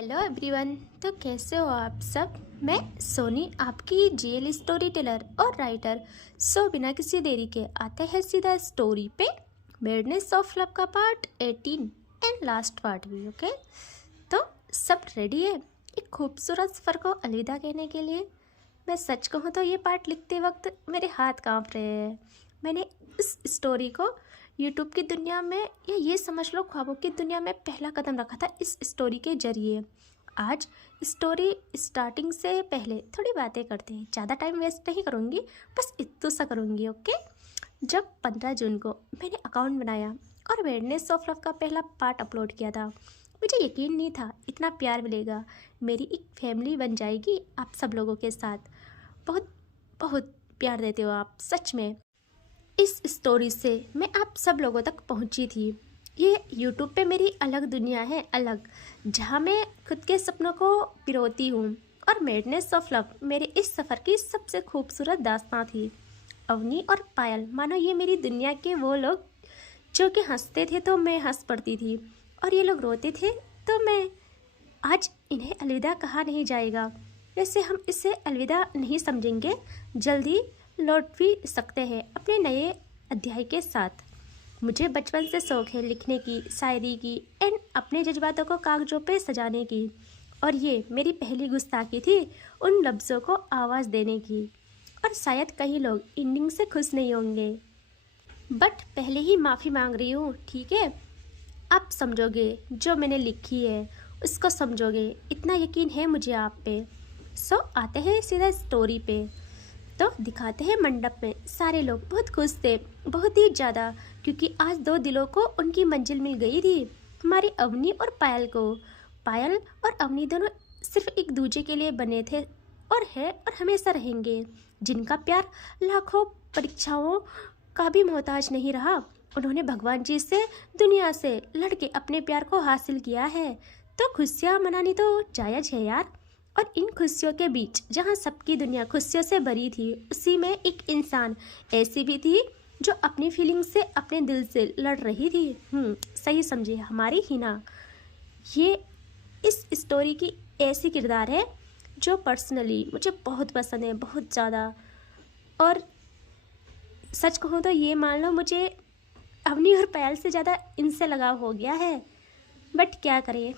Hello everyone. तो कैसे हो आप सब। मैं सोनी आपकी जीएल स्टोरी टेलर और राइटर। सो बिना किसी देरी के आते हैं सीधा स्टोरी पे। मेडनेस ऑफ लव का पार्ट 18 एंड लास्ट पार्ट भी। ओके, तो सब रेडी है एक खूबसूरत सफ़र को अलविदा कहने के लिए। मैं सच कहूँ तो ये पार्ट लिखते वक्त मेरे हाथ कांप रहे हैं। मैंने इस स्टोरी को यूट्यूब की दुनिया में या ये समझ लो ख्वाबों की दुनिया में पहला कदम रखा था इस स्टोरी के जरिए। आज स्टोरी स्टार्टिंग से पहले थोड़ी बातें करते हैं। ज़्यादा टाइम वेस्ट नहीं करूँगी, बस इतना सा करूँगी। ओके, जब 15 जून को मैंने अकाउंट बनाया और मेडनेस ऑफ लव का पहला पार्ट अपलोड किया था, मुझे यकीन नहीं था इतना प्यार मिलेगा। मेरी एक फैमिली बन जाएगी आप सब लोगों के साथ। बहुत बहुत प्यार देते हो आप, सच में। इस स्टोरी से मैं आप सब लोगों तक पहुंची थी। ये यूट्यूब पे मेरी अलग दुनिया है, अलग, जहां मैं खुद के सपनों को पिरोती हूँ। और मेडनेस ऑफ लव मेरे इस सफ़र की सबसे खूबसूरत दास्तां थी। अवनी और पायल मानो ये मेरी दुनिया के वो लोग जो कि हंसते थे तो मैं हंस पड़ती थी, और ये लोग रोते थे तो मैं। आज इन्हें अलविदा कहा नहीं जाएगा। वैसे हम इसे अलविदा नहीं समझेंगे, जल्दी लौट भी सकते हैं अपने नए अध्याय के साथ। मुझे बचपन से शौक है लिखने की, शायरी की एंड अपने जज्बातों को कागजों पे सजाने की। और ये मेरी पहली गुस्ताखी थी उन लफ्ज़ों को आवाज़ देने की। और शायद कई लोग एंडिंग से खुश नहीं होंगे, बट पहले ही माफ़ी मांग रही हूँ, ठीक है। आप समझोगे जो मैंने लिखी है, उसको समझोगे, इतना यकीन है मुझे आप पे। सो आते हैं सीधा स्टोरी पे। तो दिखाते हैं मंडप में सारे लोग बहुत खुश थे, बहुत ही ज़्यादा, क्योंकि आज दो दिलों को उनकी मंजिल मिल गई थी, हमारी अवनी और पायल को। पायल और अवनी दोनों सिर्फ एक दूसरे के लिए बने थे और है और हमेशा रहेंगे, जिनका प्यार लाखों परीक्षाओं का भी मोहताज नहीं रहा। उन्होंने भगवान जी से, दुनिया से लड़ के अपने प्यार को हासिल किया है। तो खुशियाँ मनानी तो जायज़ है यार। और इन खुशियों के बीच जहाँ सबकी दुनिया खुशियों से भरी थी, उसी में एक इंसान ऐसी भी थी जो अपनी फीलिंग से, अपने दिल से लड़ रही थी। सही समझिए, हमारी हिना। ये इस स्टोरी की ऐसी किरदार है जो पर्सनली मुझे बहुत पसंद है, बहुत ज़्यादा। और सच कहूँ तो ये मान लो मुझे अवनी और पायल से ज़्यादा इनसे लगाव हो गया है, बट क्या करें।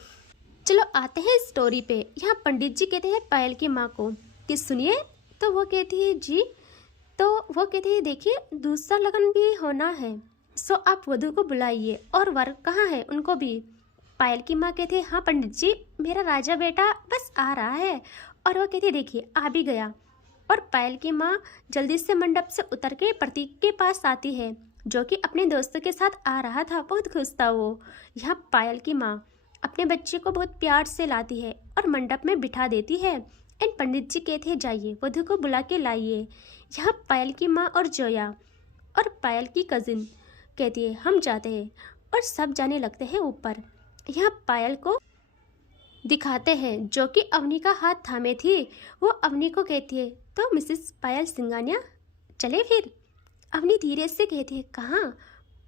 चलो आते हैं स्टोरी पे। यहाँ पंडित जी कहते हैं पायल की माँ को कि सुनिए। तो वो कहती है जी। तो वो कहती है देखिए दूसरा लगन भी होना है, सो आप वधू को बुलाइए। और वर कहाँ है उनको भी। पायल की माँ कहती है हाँ पंडित जी, मेरा राजा बेटा बस आ रहा है। और वो कहती है देखिए आ भी गया। और पायल की माँ जल्दी से मंडप से उतर के प्रतीक के पास आती है, जो कि अपने दोस्तों के साथ आ रहा था। बहुत खुश था वो। यहाँ पायल की माँ अपने बच्चे को बहुत प्यार से लाती है और मंडप में बिठा देती है। एंड पंडित जी कहते हैं जाइए वधू को बुला के लाइए। यहाँ पायल की माँ और जोया और पायल की कजिन कहती है हम जाते हैं, और सब जाने लगते हैं ऊपर। यहाँ पायल को दिखाते हैं जो कि अवनी का हाथ थामे थी। वो अवनी को कहती है तो मिसेस पायल सिंघानिया चले फिर। अवनी धीरे से कहती है कहाँ।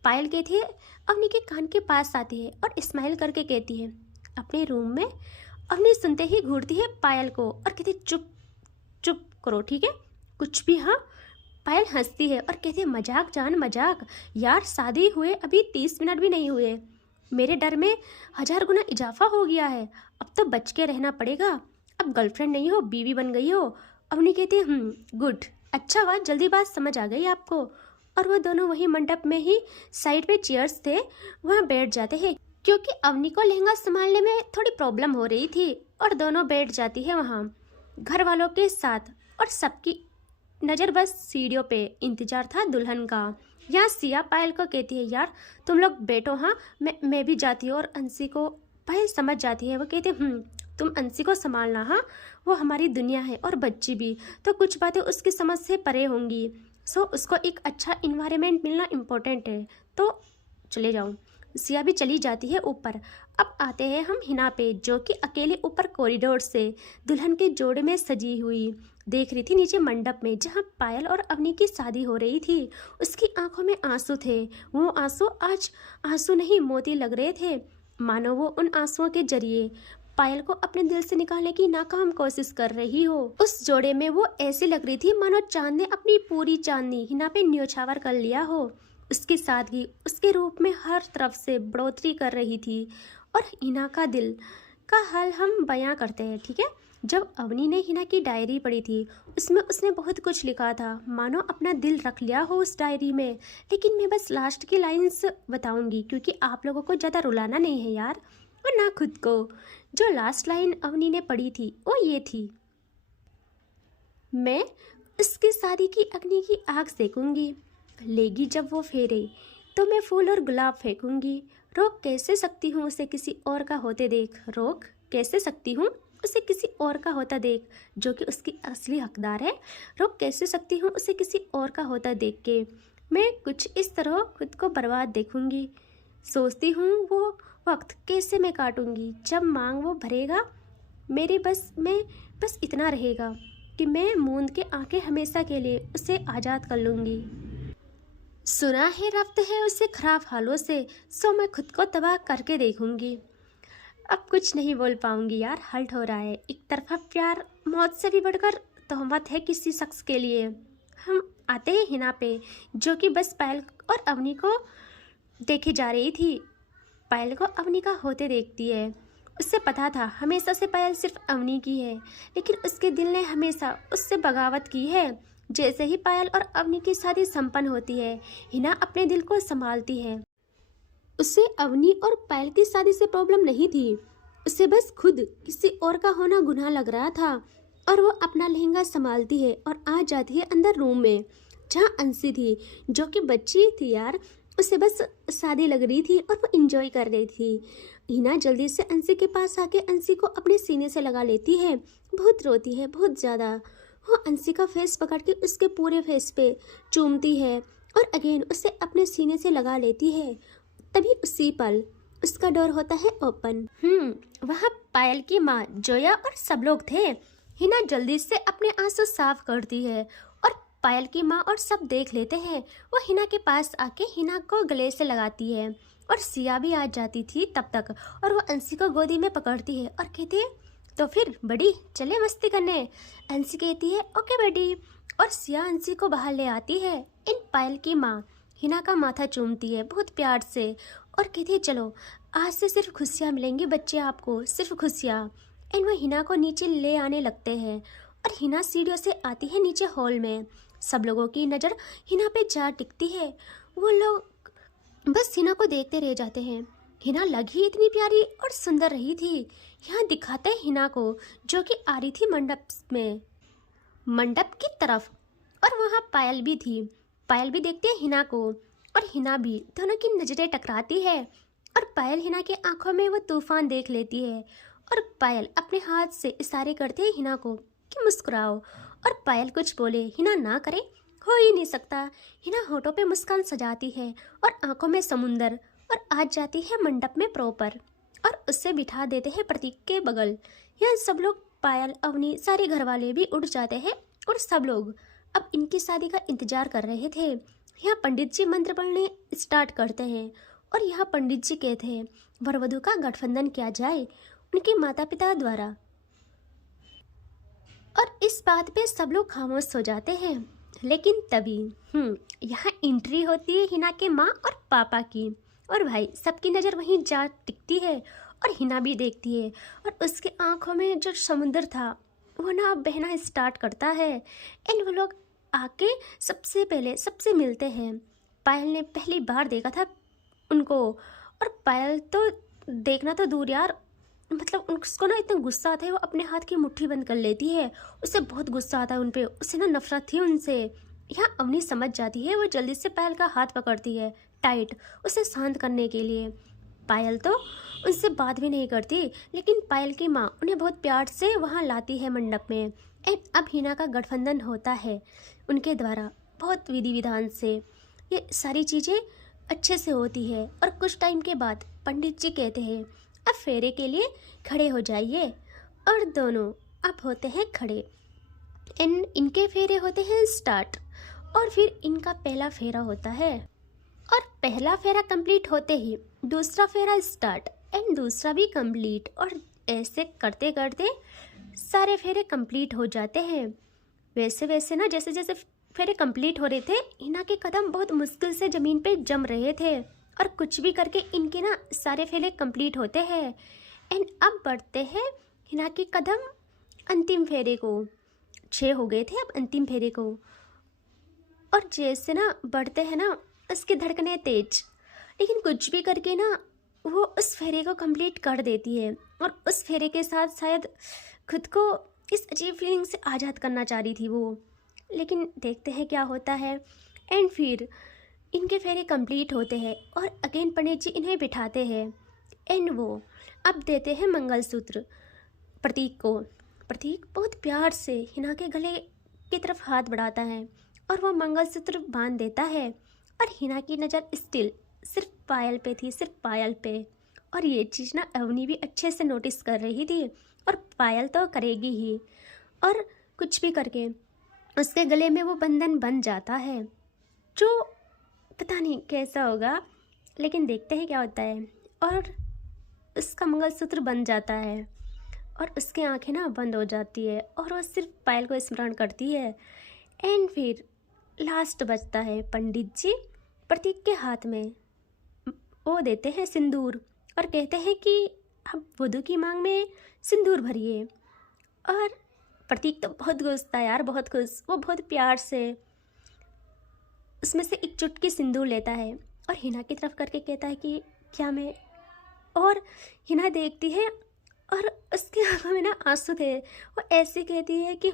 पायल कहती है अवनी के कान के पास आती है और स्माइल करके कहती है अपने रूम में। अवनी सुनते ही घूरती है पायल को और कहती है चुप चुप करो, ठीक है, कुछ भी। हाँ, पायल हंसती है और कहती है मजाक जान मजाक यार, शादी हुए अभी 30 मिनट भी नहीं हुए, मेरे डर में 1000 गुना इजाफा हो गया है। अब तो बच के रहना पड़ेगा। अब गर्लफ्रेंड नहीं हो, बीवी बन गई हो। अवनी कहती है गुड, अच्छा हुआ जल्दी बात समझ आ गई आपको। और वो दोनों वही मंडप में ही साइड में चेयर्स थे, वहाँ बैठ जाते हैं, क्योंकि अवनी को लहंगा संभालने में थोड़ी प्रॉब्लम हो रही थी। और दोनों बैठ जाती है वहाँ घर वालों के साथ। और सबकी नज़र बस सीढ़ियों पे, इंतजार था दुल्हन का। यहाँ सिया पायल को कहती है यार तुम लोग बैठो, हाँ मैं भी जाती हूँ। और अंशी को पायल समझ जाती है, वो कहती है तुम अंशी को संभालना, हाँ वो हमारी दुनिया है और बच्ची भी, तो कुछ बातें उसकी समझ से परे होंगी। सो उसको एक अच्छा इन्वायरमेंट मिलना इम्पोर्टेंट है, तो चले जाऊँ। सिया भी चली जाती है ऊपर। अब आते हैं हम हिना पे, जो कि अकेले ऊपर कॉरिडोर से दुल्हन के जोड़े में सजी हुई देख रही थी नीचे मंडप में, जहाँ पायल और अवनी की शादी हो रही थी। उसकी आंखों में आंसू थे। वो आंसू आज आंसू नहीं मोती लग रहे थे, मानो वो उन आंसुओं के जरिए पायल को अपने दिल से निकालने की नाकाम कोशिश कर रही हो। उस जोड़े में वो ऐसी लग रही थी मानो चांद ने अपनी पूरी चांदनी हिना पे न्योछावर कर लिया हो। उसकी सादगी उसके रूप में हर तरफ से बढ़ोतरी कर रही थी। और हिना का दिल का हाल हम बयां करते हैं, ठीक है। जब अवनी ने हिना की डायरी पढ़ी थी, उसमें उसने बहुत कुछ लिखा था, मानो अपना दिल रख लिया हो उस डायरी में। लेकिन मैं बस लास्ट की लाइंस बताऊंगी क्योंकि आप लोगों को ज़्यादा रुलाना नहीं है यार, और ना खुद को। जो लास्ट लाइन अवनी ने पढ़ी थी वो ये थी, मैं उसकी शादी की अग्नि की आग सेकूंगी, लेगी जब वो फेरे तो मैं फूल और गुलाब फेंकूंगी। रोक कैसे सकती हूँ उसे किसी और का होते देख, रोक कैसे सकती हूँ उसे किसी और का होता देख जो कि उसकी असली हकदार है। रोक कैसे सकती हूँ उसे किसी और का होता देख के। मैं कुछ इस तरह खुद को बर्बाद देखूंगी। सोचती हूँ वो वक्त कैसे मैं काटूंगी जब मांग वो भरेगा मेरे बस में। बस इतना रहेगा कि मैं मूंद के आंखें हमेशा के लिए उसे आज़ाद कर लूँगी। सुना है रफ्त है उससे खराब हालों से, सो मैं खुद को तबाह करके देखूंगी। अब कुछ नहीं बोल पाऊंगी यार, हल्ट हो रहा है। एक तरफा प्यार मौत से भी बढ़कर तोहमत है किसी शख्स के लिए। हम आते हैं हिना पे, जो कि बस पायल और अवनी को देखी जा रही थी। पायल को अवनी का होते देखती है। उससे पता था हमेशा से पायल सिर्फ अवनी की है, लेकिन उसके दिल ने हमेशा उससे बगावत की है। जैसे ही पायल और अवनी की शादी संपन्न होती है, हिना अपने दिल को संभालती है। उसे अवनी और पायल की शादी से प्रॉब्लम नहीं थी, उसे बस खुद किसी और का होना गुनाह लग रहा था। और वो अपना लहंगा संभालती है और आ जाती है अंदर रूम में, जहाँ अंशी थी, जो कि बच्ची थी यार। उसे बस शादी लग रही थी और वो इंजॉय कर रही थी। हिना जल्दी से अंशी के पास आके अंशी को अपने सीने से लगा लेती है। बहुत रोती है, बहुत ज़्यादा। वो अंशी का फेस पकड़ के उसके पूरे फेस पे चूमती है और अगेन उसे अपने सीने से लगा लेती है। तभी उसी पल उसका डोर होता है ओपन। वहाँ पायल की माँ, जोया और सब लोग थे। हिना जल्दी से अपने आंसू साफ करती है और पायल की माँ और सब देख लेते हैं। वो हिना के पास आके हिना को गले से लगाती है और सिया भी आ जाती थी तब तक, और वो अंशी को गोदी में पकड़ती है और कहती है, तो फिर बड़ी चले मस्ती करने। अंशी कहती है ओके बेटी, और सिया अंशी को बाहर ले आती है। इन पायल की माँ हिना का माथा चूमती है बहुत प्यार से और कहती है, चलो आज से सिर्फ खुशियाँ मिलेंगी बच्चे आपको, सिर्फ खुशियाँ। एंड वो हिना को नीचे ले आने लगते हैं और हिना सीढ़ियों से आती है नीचे हॉल में। सब लोगों की नज़र हिना पे जा टिकती है। वो लोग बस हिना को देखते रह जाते हैं। हिना लगी इतनी प्यारी और सुंदर रही थी। यहाँ दिखाते हैं हिना को, जो कि आ रही थी मंडप की तरफ, और वहाँ पायल भी थी। पायल भी देखती है हिना को और हिना भी, दोनों की नज़रें टकराती है और पायल हिना के आंखों में वो तूफान देख लेती है। और पायल अपने हाथ से इशारे करते हैं हिना को कि मुस्कुराओ, और पायल कुछ बोले हिना ना करे, हो ही नहीं सकता। हिना होठों पे मुस्कान सजाती है और आंखों में समुंदर, और आ जाती है मंडप में प्रॉपर और उससे बिठा देते हैं प्रतीक के बगल। यहाँ सब लोग, पायल, अवनी, सारे घर वाले भी उठ जाते हैं और सब लोग अब इनकी शादी का इंतजार कर रहे थे। यहाँ पंडित जी मंत्र पढ़ने स्टार्ट करते हैं और यहाँ पंडित जी कहते हैं वर वधू का गठबंधन किया जाए उनके माता पिता द्वारा। और इस बात पे सब लोग खामोश हो जाते हैं। लेकिन तभी यहाँ एंट्री होती है हिना के माँ और पापा की, और भाई सबकी नज़र वहीं जा टिकती है और हिना भी देखती है और उसके आंखों में जो समुंदर था वो ना बहना स्टार्ट करता है। एंड वो लोग आके सबसे मिलते हैं। पायल ने पहली बार देखा था उनको, और पायल तो देखना तो दूर यार, मतलब उसको ना इतना गुस्सा आता है, वो अपने हाथ की मुट्ठी बंद कर लेती है। उसे बहुत गुस्सा आता है उन पे, उसे ना नफरत थी उनसे। यहाँ अवनी समझ जाती है, वो जल्दी से पायल का हाथ पकड़ती है टाइट, उसे शांत करने के लिए। पायल तो उनसे बात भी नहीं करती, लेकिन पायल की माँ उन्हें बहुत प्यार से वहाँ लाती है मंडप में। एंड अब हिना का गठबंधन होता है उनके द्वारा, बहुत विधि विधान से। ये सारी चीज़ें अच्छे से होती है और कुछ टाइम के बाद पंडित जी कहते हैं अब फेरे के लिए खड़े हो जाइए, और दोनों अब होते हैं खड़े। इनके फेरे होते हैं स्टार्ट, और फिर इनका पहला फेरा होता है, और पहला फेरा कंप्लीट होते ही दूसरा फेरा स्टार्ट एंड दूसरा भी कंप्लीट, और ऐसे करते करते सारे फेरे कंप्लीट हो जाते हैं। वैसे वैसे ना जैसे जैसे फेरे कंप्लीट हो रहे थे, हिना के कदम बहुत मुश्किल से ज़मीन पे जम रहे थे और कुछ भी करके इनके ना सारे फेरे कंप्लीट होते हैं। एंड अब बढ़ते हैं हिना के कदम अंतिम फेरे को। 6 हो गए थे अब अंतिम फेरे को। और जैसे ना बढ़ते हैं ना उसकी धड़कनें तेज, लेकिन कुछ भी करके ना वो उस फेरे को कंप्लीट कर देती है और उस फेरे के साथ शायद खुद को इस अजीब फीलिंग से आज़ाद करना चाह रही थी वो। लेकिन देखते हैं क्या होता है। एंड फिर इनके फेरे कंप्लीट होते हैं और अगेन पंडित जी इन्हें बिठाते हैं। एंड वो अब देते हैं मंगलसूत्र प्रतीक को। प्रतीक बहुत प्यार से हिना के गले की तरफ हाथ बढ़ाता है और वह मंगलसूत्र बांध देता है। और हिना की नज़र स्टिल सिर्फ पायल पे थी, सिर्फ पायल पे। और ये चीज़ ना अवनी भी अच्छे से नोटिस कर रही थी और पायल तो करेगी ही। और कुछ भी करके उसके गले में वो बंधन बन जाता है, जो पता नहीं कैसा होगा, लेकिन देखते हैं क्या होता है। और उसका मंगलसूत्र बन जाता है और उसकी आंखें ना बंद हो जाती है और वह सिर्फ पायल को स्मरण करती है। एंड फिर लास्ट बचता है पंडित जी प्रतीक के हाथ में वो देते हैं सिंदूर और कहते हैं कि अब वधू की मांग में सिंदूर भरिए। और प्रतीक तो बहुत खुश था यार, बहुत खुश। वो बहुत प्यार से उसमें से एक चुटकी सिंदूर लेता है और हिना की तरफ करके कहता है कि क्या मैं। और हिना देखती है और उसकी आंखों में ना आंसू थे। वो ऐसे कहती है कि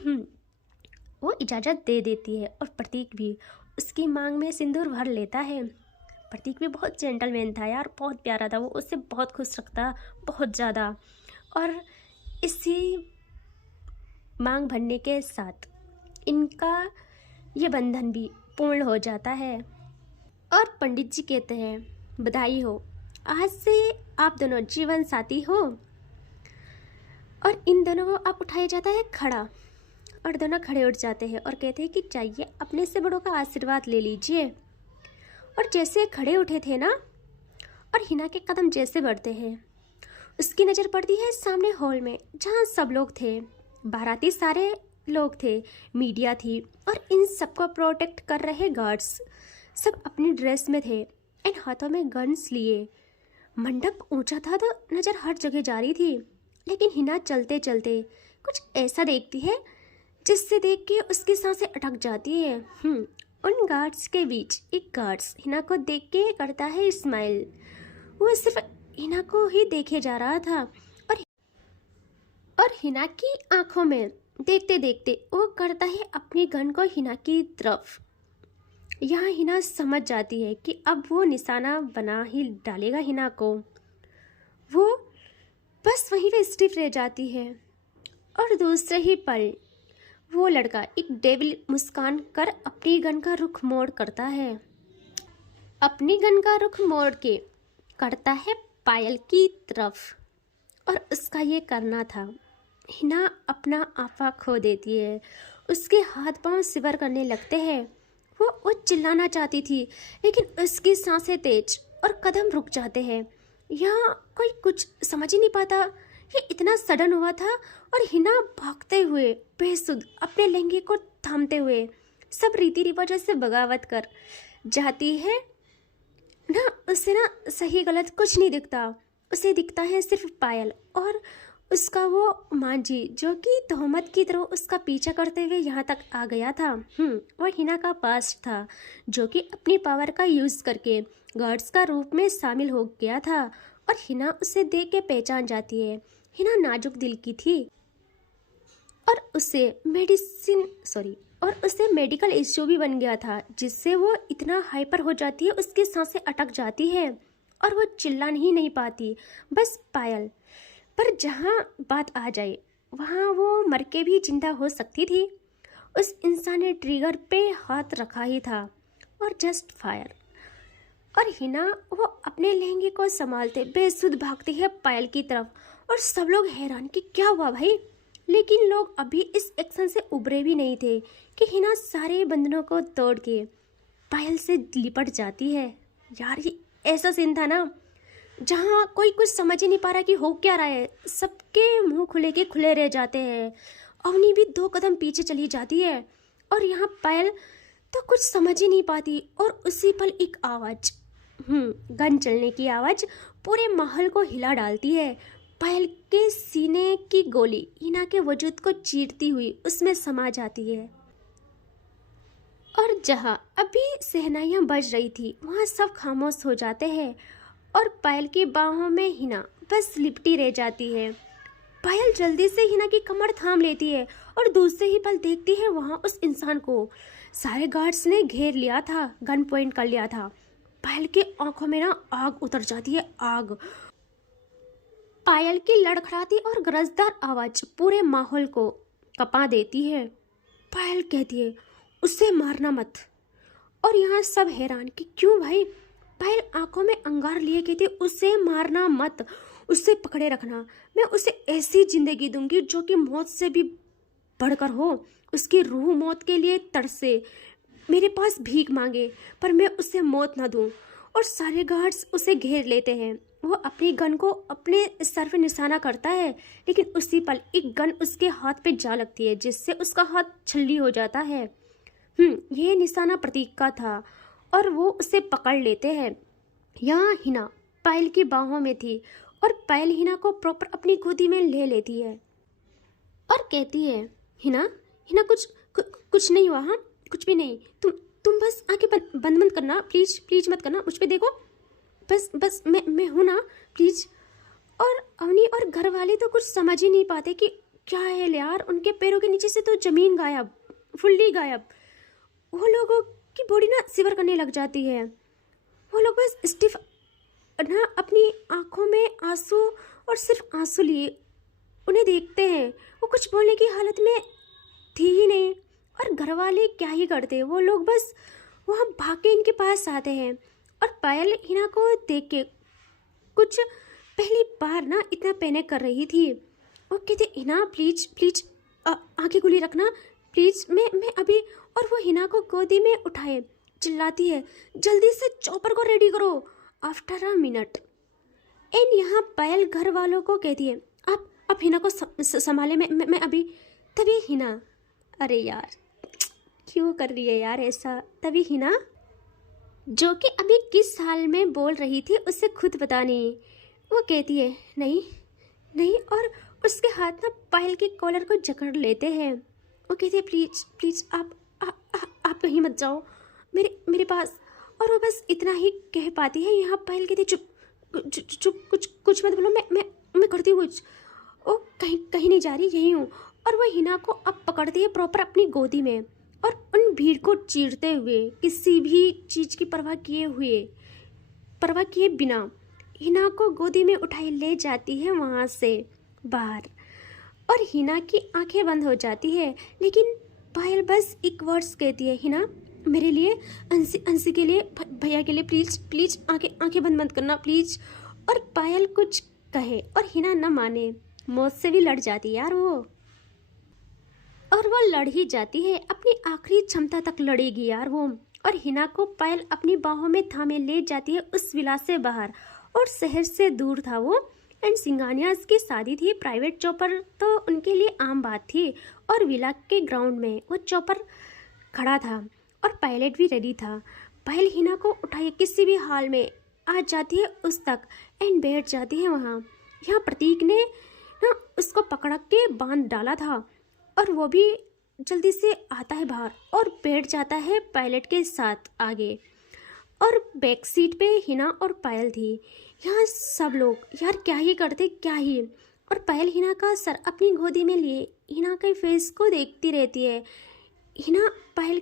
वो इजाज़त दे देती है और प्रतीक भी उसकी मांग में सिंदूर भर लेता है। प्रतीक भी बहुत जेंटलमैन था यार, बहुत प्यारा था। वो उससे बहुत खुश रखता, बहुत ज़्यादा। और इसी मांग भरने के साथ इनका ये बंधन भी पूर्ण हो जाता है। और पंडित जी कहते हैं बधाई हो, आज से आप दोनों जीवन साथी हो। और इन दोनों को अब उठाया जाता है खड़ा और दोनों खड़े उठ जाते हैं और कहते हैं कि चाहिए अपने से बड़ों का आशीर्वाद ले लीजिए। और जैसे खड़े उठे थे ना और हिना के कदम जैसे बढ़ते हैं, उसकी नज़र पड़ती है सामने हॉल में जहाँ सब लोग थे। बाराती सारे लोग थे, मीडिया थी और इन सबको प्रोटेक्ट कर रहे गार्ड्स सब अपनी ड्रेस में थे एंड हाथों में गन्स लिए। मंडप ऊंचा था तो नज़र हर जगह जा रही थी, लेकिन हिना चलते चलते कुछ ऐसा देखती है जिससे देख के उसकी सांसें अटक जाती है। उन गार्ड्स के बीच एक गार्ड्स हिना को देख के करता है स्माइल। वो सिर्फ हिना को ही देखे जा रहा था और हिना की आंखों में देखते देखते वो करता है अपनी गन को हिना की तरफ। यहाँ हिना समझ जाती है कि अब वो निशाना बना ही डालेगा हिना को। वो बस वहीं पे स्टिफ रह जाती है और दूसरे ही पल वो लड़का एक डेविल मुस्कान कर अपनी गन का रुख मोड़ करता है। अपनी गन का रुख मोड़ के करता है पायल की तरफ। और उसका ये करना था। हिना अपना आपा खो देती है, उसके हाथ पांव सिवर करने लगते हैं। वो चिल्लाना चाहती थी, लेकिन उसकी सांसें तेज और कदम रुक जाते हैं। यहाँ कोई कुछ समझ ही नहीं पाता, ये इतना सडन हुआ था। और हिना भागते हुए बेसुध अपने लहंगे को थामते हुए सब रीति रिवाजों से बगावत कर जाती है ना। उसे ना सही गलत कुछ नहीं दिखता, उसे दिखता है सिर्फ पायल और उसका वो मांझी जो कि तोहमत की तरह उसका पीछा करते हुए यहाँ तक आ गया था। और हिना का पास्ट था जो कि अपनी पावर का यूज़ करके गार्ड्स का रूप में शामिल हो गया था। और हिना उसे देख के पहचान जाती है। हिना नाजुक दिल की थी और उसे मेडिकल इश्यू भी बन गया था, जिससे वो इतना हाइपर हो जाती है, उसकी सांसें अटक जाती है और वो चिल्ला नहीं पाती, बस पायल। पर जहाँ बात आ जाए वहाँ वो मर के भी जिंदा हो सकती थी। उस इंसान ने ट्रिगर पे हाथ रखा ही था और जस्ट फायर। और हिना वो अपने लहंगे को संभालते बेसुध भागती है पायल की तरफ और सब लोग हैरान कि क्या हुआ भाई। लेकिन लोग अभी इस एक्शन से उभरे भी नहीं थे कि हिना सारे बंधनों को तोड़ के पायल से लिपट जाती है। यार ये ऐसा सीन था ना जहाँ कोई कुछ समझ ही नहीं पा रहा कि हो क्या रहा है। सबके मुंह खुले के खुले रह जाते हैं। अवनी भी 2 कदम पीछे चली जाती है और यहाँ पायल तो कुछ समझ ही नहीं पाती। और उसी पल एक आवाज़, गन चलने की आवाज़ पूरे माहौल को हिला डालती है। पायल के सीने की गोली हिना के वजूद को चीरती हुई उसमें समा जाती है। और जहाँ अभी शहनाइयाँ बज रही थी वहाँ सब खामोश हो जाते हैं और पायल की बाहों में हिना बस लिपटी रह जाती है। पायल जल्दी से हिना की कमर थाम लेती है और दूसरे ही पल देखती है वहाँ उस इंसान को। सारे गार्ड्स ने घेर लिया था, गन पॉइंट कर लिया था। पायल की आंखों में ना आग उतर जाती है, आग। पायल की लड़खड़ाती और गरजदार आवाज पूरे माहौल को कपा देती है। पायल कहती है, उसे मारना मत। और यहाँ सब हैरान कि क्यों भाई। पायल आंखों में अंगार लिए कहती है, उसे मारना मत, उसे पकड़े रखना। मैं उसे ऐसी जिंदगी दूंगी जो कि मौत से भी बढ़कर हो। उसकी रूह मौत के लिए तरसे, मेरे पास भीख मांगे, पर मैं उसे मौत ना दूं। और सारे गार्ड्स उसे घेर लेते हैं। वो अपनी गन को अपने सर पे निशाना करता है, लेकिन उसी पल एक गन उसके हाथ पे जा लगती है जिससे उसका हाथ छल्ली हो जाता है। ये निशाना प्रतीक का था और वो उसे पकड़ लेते हैं। यहाँ हिना पायल की बाहों में थी और पायल हिना को प्रॉपर अपनी गोदी में ले लेती है और कहती है, हिना हिना कुछ नहीं हुआ। हाँ, कुछ भी नहीं। तुम बस आंखें बंद मत करना, प्लीज प्लीज मत करना, मुझ पे देखो, बस मैं हूं ना, प्लीज। और अवनी और घर वाले तो कुछ समझ ही नहीं पाते कि क्या है यार। उनके पैरों के नीचे से तो जमीन गायब, फुल्ली गायब। वो लोगों की बॉडी ना सिवर करने लग जाती है। वो लोग बस स्टिफ ना अपनी आंखों में आंसू और सिर्फ आंसू लिए उन्हें देखते हैं। वो कुछ बोलने की हालत में थी ही नहीं। और घर वाले क्या ही करते, वो लोग बस वहाँ भाग के इनके पास आते हैं। और पायल हिना को देख के कुछ पहली बार ना इतना पैनिक कर रही थी। वो कहते, हिना प्लीज प्लीज आंखें खुली रखना प्लीज, मैं अभी। और वो हिना को गोदी में उठाए चिल्लाती है, जल्दी से चॉपर को रेडी करो, आफ्टर अ मिनट। एंड यहाँ पायल घर वालों को कहती है, आप हिना को संभाले, मैं अभी। तभी हिना, अरे यार क्यों कर रही है यार ऐसा। तभी हिना, जो कि अभी किस हाल में बोल रही थी उसे खुद पता नहीं, वो कहती है, नहीं नहीं। और उसके हाथ ना पायल के कॉलर को जकड़ लेते हैं। वो कहती है, प्लीज प्लीज आप कहीं मत जाओ, मेरे पास। और वो बस इतना ही कह पाती है। यहाँ पायल कहती है, चुप कुछ मत बोलो, मैं करती हूँ कुछ। वो कहीं नहीं जा रही, यही हूँ। और वो हिना को अब पकड़ती है प्रॉपर अपनी गोदी में और उन भीड़ को चीरते हुए, किसी भी चीज़ की परवाह किए बिना हिना को गोदी में उठाई ले जाती है वहाँ से बाहर। और हिना की आंखें बंद हो जाती है, लेकिन पायल बस एक वर्ड्स कहती है, हिना मेरे लिए, अंशी के लिए, भैया के लिए, प्लीज प्लीज आंखें बंद मत करना प्लीज। और पायल कुछ कहे और हिना न माने, मौत से भी लड़ जाती यार वो। और वो लड़ ही जाती है, अपनी आखिरी क्षमता तक लड़ेगी यार वो। और हिना को पायल अपनी बाहों में थामे ले जाती है उस विला से बाहर। और शहर से दूर था वो। एंड सिंगानियाज की शादी थी, प्राइवेट चॉपर तो उनके लिए आम बात थी। और विला के ग्राउंड में वो चॉपर खड़ा था और पायलट भी रेडी था। पायल हिना को उठाए किसी भी हाल में आ जाती है उस तक एंड बैठ जाती है वहाँ। यहाँ प्रतीक ने ना उसको पकड़ के बांध डाला था और वो भी जल्दी से आता है बाहर और बैठ जाता है पायलट के साथ आगे। और बैक सीट पे हिना और पायल थी। यहाँ सब लोग यार क्या ही करते, क्या ही। और पायल हिना का सर अपनी गोदी में लिए हिना के फेस को देखती रहती है। हिना पायल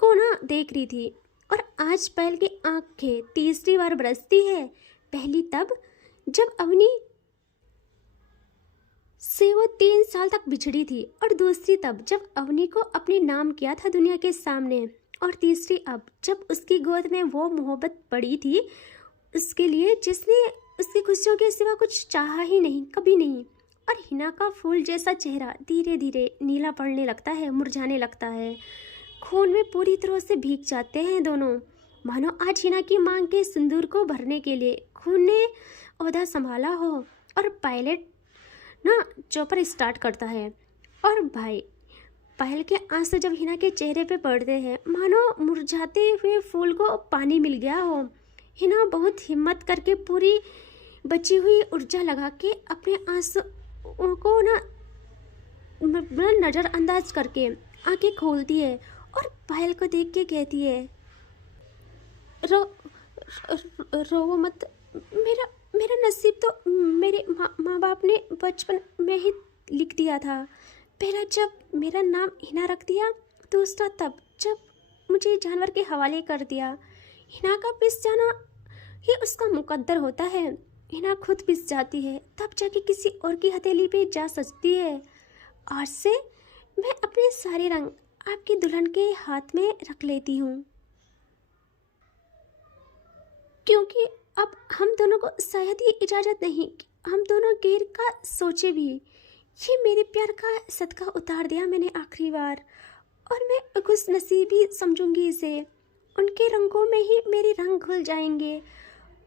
को ना देख रही थी। और आज पायल की आंखें तीसरी बार बरसती है। पहली तब जब अवनी से वो 3 साल तक बिछड़ी थी, और दूसरी तब जब अवनी को अपने नाम किया था दुनिया के सामने, और तीसरी अब जब उसकी गोद में वो मोहब्बत पड़ी थी उसके लिए जिसने उसकी खुशियों के सिवा कुछ चाहा ही नहीं, कभी नहीं। और हिना का फूल जैसा चेहरा धीरे धीरे नीला पड़ने लगता है, मुरझाने लगता है। खून में पूरी तरह से भीग जाते हैं दोनों, मानो आज हिना की मांग के सिंदूर को भरने के लिए खून ने ओहदा संभाला हो और पायलट ना चौपर स्टार्ट करता है। और भाई पायल के आंसू जब हिना के चेहरे पे पड़ते हैं मानो मुरझाते हुए फूल को पानी मिल गया हो। हिना बहुत हिम्मत करके पूरी बची हुई ऊर्जा लगा के अपने आंसू को ना नज़रअंदाज करके आंखें खोलती है और पायल को देख के कहती है, रो रो मत, मेरा मेरा नसीब तो मेरे माँ बाप ने बचपन में ही लिख दिया था। पहला जब मेरा नाम हिना रख दिया, दूसरा तब जब मुझे जानवर के हवाले कर दिया। हिना का पिस जाना ही उसका मुकद्दर होता है। हिना खुद पिस जाती है तब जाके किसी और की हथेली पे जा सकती है। आज से मैं अपने सारे रंग आपकी दुल्हन के हाथ में रख लेती हूँ, क्योंकि अब हम दोनों को शायद ये इजाज़त नहीं कि हम दोनों गैर का सोचे भी। ये मेरे प्यार का सदका उतार दिया मैंने आखिरी बार, और मैं खुश नसीबी समझूंगी इसे। उनके रंगों में ही मेरे रंग घुल जाएंगे।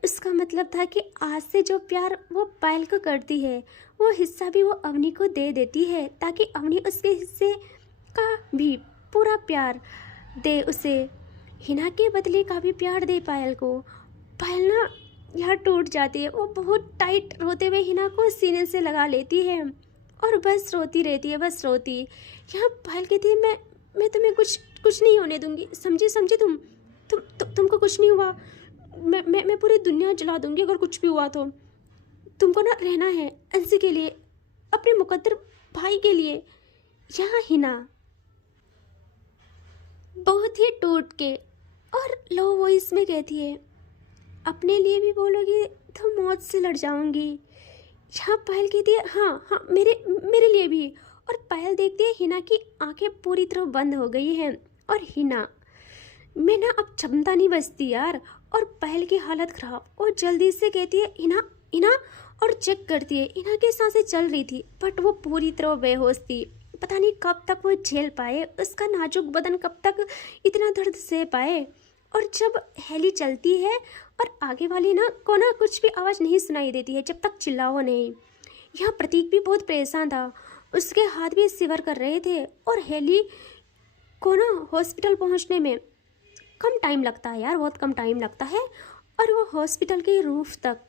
उसका मतलब था कि आज से जो प्यार वो पायल को करती है वो हिस्सा भी वो अवनी को दे देती है, ताकि अवनी उसके हिस्से का भी पूरा प्यार दे उसे। हिना के बदले का भी प्यार दे पायल को। पायल ना यहाँ टूट जाती है। वो बहुत टाइट रोते हुए हिना को सीने से लगा लेती है और बस रोती रहती है, बस रोती। यहाँ पायल कहती है, मैं तुम्हें कुछ नहीं होने दूंगी, समझी तुमको कुछ नहीं हुआ। मैं पूरी दुनिया जला दूंगी अगर कुछ भी हुआ तो। तुमको ना रहना है अंशी के लिए, अपने मुकद्दर भाई के लिए। यहाँ हिना बहुत ही टूट के और लो वॉइस में कहती है, अपने लिए भी बोलोगी तो मौत से लड़ जाऊंगी। यहाँ पायल कहती है, हाँ मेरे लिए भी। और पायल देखती है हिना की आंखें पूरी तरह बंद हो गई हैं और हिना मैं ना अब क्षमता नहीं बचती यार। और पायल की हालत खराब, और जल्दी से कहती है, हिना और चेक करती है। हिना की सांसें चल रही थी बट वो पूरी तरह बेहोश थी। पता नहीं कब तक वो झेल पाए, उसका नाजुक बदन कब तक इतना दर्द सह पाए। और जब हेली चलती है और आगे वाली ना कुछ भी आवाज़ नहीं सुनाई देती है जब तक चिल्लाओ नहीं। यहाँ प्रतीक भी बहुत परेशान था, उसके हाथ भी शिवर कर रहे थे। और हेली को ना हॉस्पिटल पहुँचने में कम टाइम लगता है यार, बहुत कम टाइम लगता है। और वो हॉस्पिटल के रूफ तक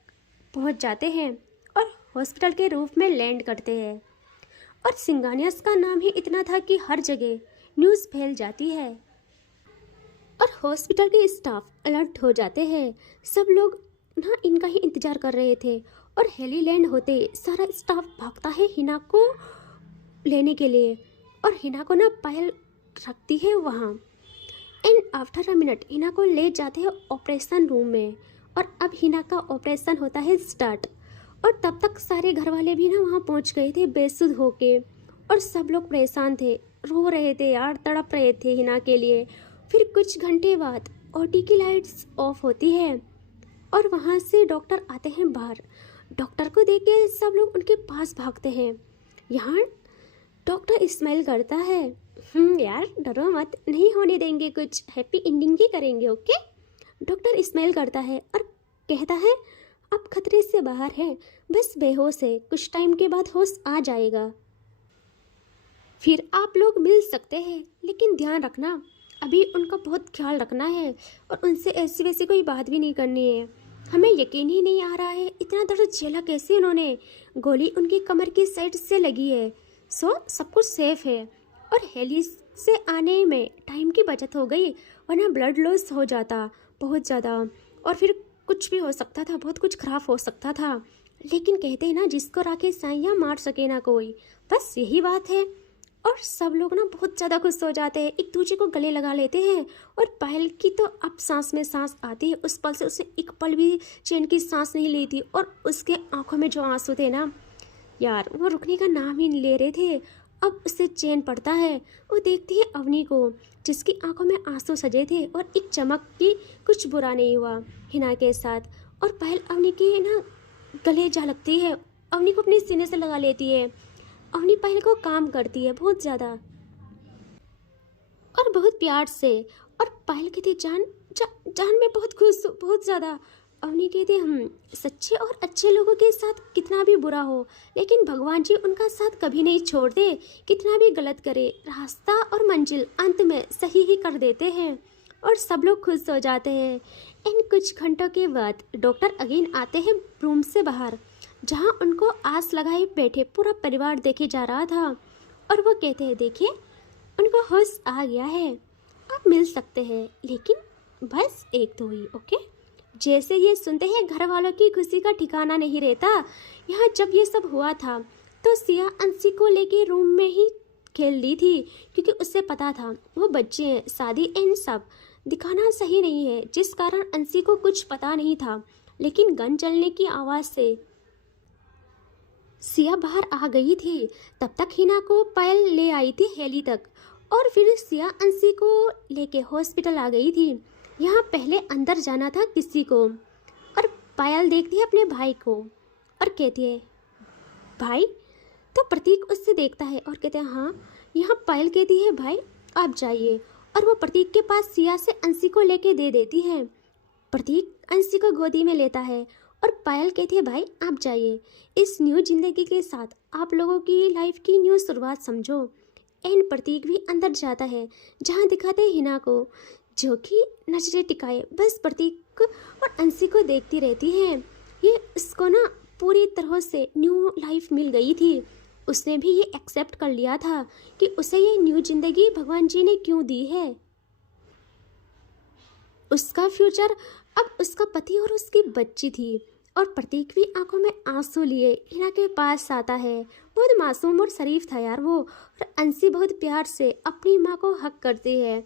पहुँच जाते हैं और हॉस्पिटल के रूफ में लैंड करते हैं। और सिंगानियस का नाम ही इतना था कि हर जगह न्यूज़ फैल जाती है और हॉस्पिटल के स्टाफ अलर्ट हो जाते हैं। सब लोग ना इनका ही इंतज़ार कर रहे थे। और हेली लैंड होते सारा स्टाफ भागता है हिना को लेने के लिए, और हिना को ना पायल रखती है वहाँ। And after a minute Hina को ले जाते हैं ऑपरेशन रूम में, और अब हिना का ऑपरेशन होता है स्टार्ट। और तब तक सारे घर वाले भी ना वहाँ पहुँच गए थे बेसुध होके, और सब लोग परेशान थे, रो रहे थे यार, तड़प रहे थे हिना के लिए। फिर कुछ घंटे बाद ओटी की लाइट्स ऑफ होती है और वहाँ से डॉक्टर आते हैं बाहर। डॉक्टर को देख के सब लोग उनके पास भागते हैं। यहाँ डॉक्टर स्माइल करता है, यार डरो मत, नहीं होने देंगे कुछ, हैप्पी एंडिंग ही करेंगे, ओके। डॉक्टर स्माइल करता है और कहता है, अब खतरे से बाहर है, बस बेहोश है, कुछ टाइम के बाद होश आ जाएगा, फिर आप लोग मिल सकते हैं। लेकिन ध्यान रखना, अभी उनका बहुत ख्याल रखना है और उनसे ऐसी वैसी कोई बात भी नहीं करनी है। हमें यकीन ही नहीं आ रहा है इतना दर्द झेला कैसे उन्होंने, गोली उनकी कमर की साइड से लगी है। सो सब कुछ सेफ है। और हेली से आने में टाइम की बचत हो गई, वरना ब्लड लॉस हो जाता बहुत ज़्यादा, और फिर कुछ भी हो सकता था, बहुत कुछ खराब हो सकता था। लेकिन कहते हैं ना, जिसको राखे साइयाँ मार सके ना कोई, बस यही बात है। और सब लोग ना बहुत ज़्यादा खुश हो जाते हैं, एक दूसरे को गले लगा लेते हैं। और पायल की तो अब सांस में सांस आती है, उस पल से उसने एक पल भी चैन की सांस नहीं ली थी। और उसके आंखों में जो आंसू थे ना यार, वो रुकने का नाम ही नहीं ले रहे थे। अब उससे चैन पड़ता है, वो देखती है अवनी को जिसकी आंखों में आंसू सजे थे और एक चमक की कुछ बुरा नहीं हुआ हिना के साथ। और पायल अवनी के ना गले जा लगती है, अवनी को अपने सीने से लगा लेती है। अवनी पायल को काम करती है बहुत ज़्यादा और बहुत प्यार से। और पायल कहती है, जान मैं बहुत खुश हूँ, बहुत ज़्यादा। अवनी कहती है सच्चे और अच्छे लोगों के साथ कितना भी बुरा हो लेकिन भगवान जी उनका साथ कभी नहीं छोड़ते। कितना भी गलत करे रास्ता और मंजिल अंत में सही ही कर देते हैं और सब लोग खुश हो जाते हैं। इन कुछ घंटों के बाद डॉक्टर अगेन आते हैं रूम से बाहर, जहां उनको आस लगाए बैठे पूरा परिवार देखे जा रहा था और वो कहते हैं देखिए उनको होश आ गया है, आप मिल सकते हैं लेकिन बस एक दो ही, ओके। जैसे ये सुनते हैं घर वालों की खुशी का ठिकाना नहीं रहता। यहाँ जब ये सब हुआ था तो सिया अंशी को लेके रूम में ही खेल ली थी, क्योंकि उससे पता था वो बच्चे हैं, शादी इन सब दिखाना सही नहीं है, जिस कारण अंशी को कुछ पता नहीं था। लेकिन गन चलने की आवाज़ से सिया बाहर आ गई थी। तब तक हिना को पायल ले आई थी हेली तक और फिर सिया अंशी को लेके हॉस्पिटल आ गई थी। यहाँ पहले अंदर जाना था किसी को और पायल देखती है अपने भाई को और कहती है भाई। तो प्रतीक उससे देखता है और कहते हैं हाँ। यहाँ पायल कहती है भाई आप जाइए और वो प्रतीक के पास सिया से अंशी को लेके दे देती है। प्रतीक अंशी को गोदी में लेता है और पायल कहती है भाई आप जाइए, इस न्यू जिंदगी के साथ आप लोगों की लाइफ की न्यू शुरुआत समझो। एन प्रतीक भी अंदर जाता है जहाँ दिखाते हैं हिना को, जो कि नजरें टिकाए बस प्रतीक और अंशी को देखती रहती है। ये उसको ना पूरी तरह से न्यू लाइफ मिल गई थी। उसने भी ये एक्सेप्ट कर लिया था कि उसे ये न्यू जिंदगी भगवान जी ने क्यों दी है। उसका फ्यूचर अब उसका पति और उसकी बच्ची थी। और प्रतीक भी आंखों में आंसू लिए हिना के पास आता है। बहुत मासूम और शरीफ था यार वो। और अंशी बहुत प्यार से अपनी माँ को हक करती है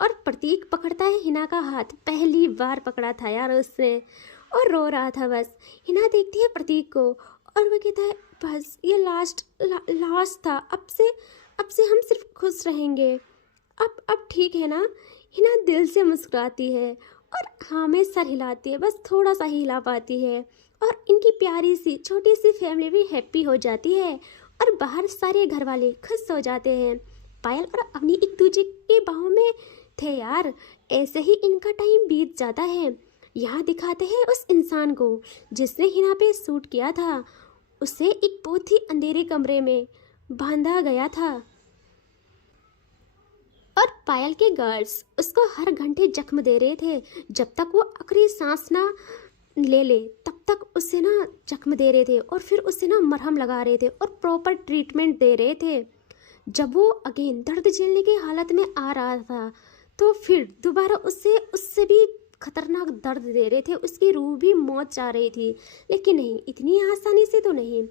और प्रतीक पकड़ता है हिना का हाथ, पहली बार पकड़ा था यार उसने, और रो रहा था बस। हिना देखती है प्रतीक को और वो कहता है बस ये लास्ट था, अब से हम सिर्फ खुश रहेंगे, अब ठीक है ना। हिना दिल से मुस्कुराती है और हाँ में सर हिलाती है, बस थोड़ा सा ही हिला पाती है। और इनकी प्यारी सी छोटी सी फैमिली भी हैप्पी हो जाती है और बाहर सारे घर वाले खुश हो जाते हैं। पायल और अवनी एक दूसरे के बाहों में थे यार। ऐसे ही इनका टाइम बीत जाता है। यहाँ दिखाते हैं उस इंसान को जिसने हिना पे सूट किया था। उसे एक बहुत ही अंधेरे कमरे में बांधा गया था और पायल के गार्ड्स उसको हर घंटे जख्म दे रहे थे। जब तक वो आखिरी सांस ना ले ले तब तक उसे ना जख्म दे रहे थे और फिर उसे ना मरहम लगा रहे थे और प्रॉपर ट्रीटमेंट दे रहे थे। जब वो अगेन दर्द झेलने की हालत में आ रहा था तो फिर दोबारा उससे भी खतरनाक दर्द दे रहे थे। उसकी रूह भी मौत चाह रही थी, लेकिन नहीं, इतनी आसानी से तो नहीं।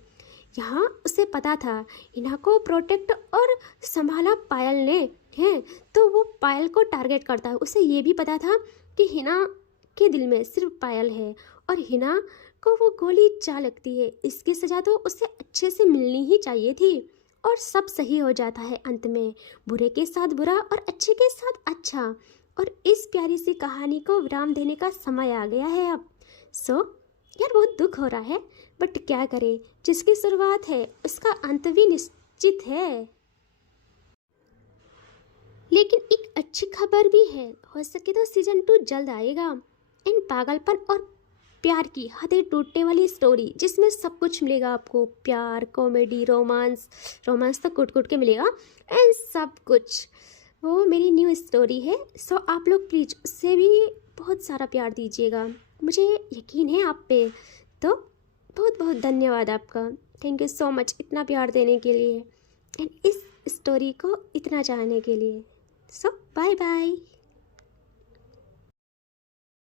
यहाँ उसे पता था हिना को प्रोटेक्ट और संभाला पायल ने है, तो वो पायल को टारगेट करता है। उसे ये भी पता था कि हिना के दिल में सिर्फ पायल है और हिना को वो गोली जा लगती है। इसकी सज़ा तो उसे अच्छे से मिलनी ही चाहिए थी और सब सही हो जाता है अंत में। बुरे के साथ बुरा और अच्छे के साथ अच्छा। और इस प्यारी सी कहानी को विराम देने का समय आ गया है अब। यार बहुत दुख हो रहा है, बट क्या करें, जिसकी शुरुआत है उसका अंत भी निश्चित है। लेकिन एक अच्छी खबर भी है, हो सके तो सीजन 2 जल्द आएगा। इन पागलपन और प्यार की हदें टूटने वाली स्टोरी जिसमें सब कुछ मिलेगा आपको, प्यार, कॉमेडी, रोमांस तो कूट कूट के मिलेगा एंड सब कुछ। वो मेरी न्यू स्टोरी है। आप लोग प्लीज़ उससे भी बहुत सारा प्यार दीजिएगा, मुझे यकीन है आप पे। तो बहुत बहुत धन्यवाद आपका, थैंक यू सो मच इतना प्यार देने के लिए एंड इस स्टोरी को इतना चाहने के लिए। Bye bye.